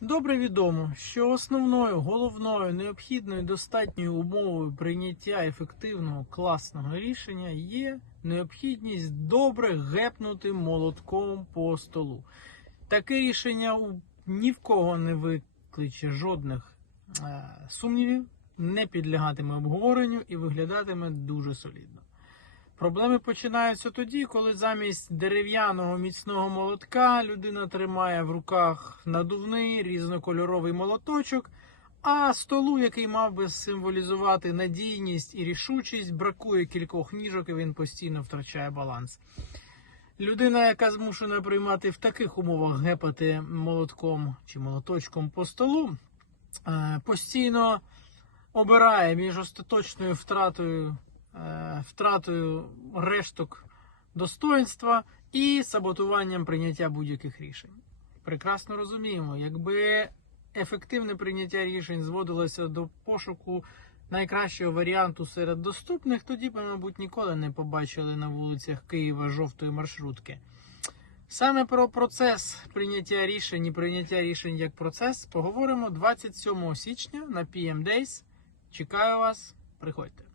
Добре відомо, що основною, головною, необхідною достатньою умовою прийняття ефективного класного рішення є необхідність добре гепнути молотком по столу. Таке рішення ні в кого не викличе жодних е, сумнівів, не підлягатиме обговоренню і виглядатиме дуже солідно. Проблеми починаються тоді, коли замість дерев'яного міцного молотка людина тримає в руках надувний різнокольоровий молоточок, а столу, який мав би символізувати надійність і рішучість, бракує кількох ніжок і він постійно втрачає баланс. Людина, яка змушена приймати в таких умовах гепати молотком чи молоточком по столу, е, постійно обирає між остаточною втратою, втратою решток достоинства і саботуванням прийняття будь-яких рішень. Прекрасно розуміємо, якби ефективне прийняття рішень зводилося до пошуку найкращого варіанту серед доступних, тоді б, мабуть, ніколи не побачили на вулицях Києва жовтої маршрутки. Саме про процес прийняття рішень і прийняття рішень як процес поговоримо 27 січня на PM Days. Чекаю вас, приходьте.